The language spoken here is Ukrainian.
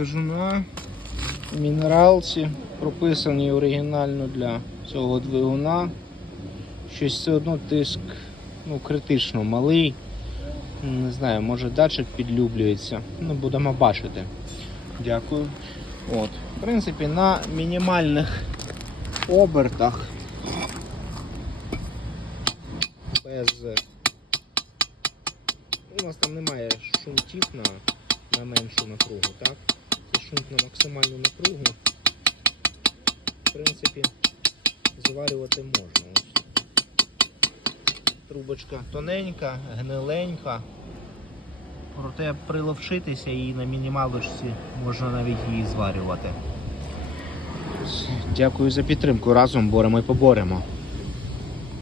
покажу на мінералці, прописані оригінально для цього двигуна. Щось все одно тиск ну, критично малий. Не знаю, може датчик підлюблюється. Ну, будемо бачити. Дякую. От. В принципі, на мінімальних обертах без. У нас там немає шунтів на, на меншу напругу, так? Це шунт на максимальну напругу. В принципі, зварювати можна. Трубочка тоненька, гниленька. Проте приловчитися і на мінімалочці можна навіть її зварювати. Дякую за підтримку. Разом боремо і поборемо.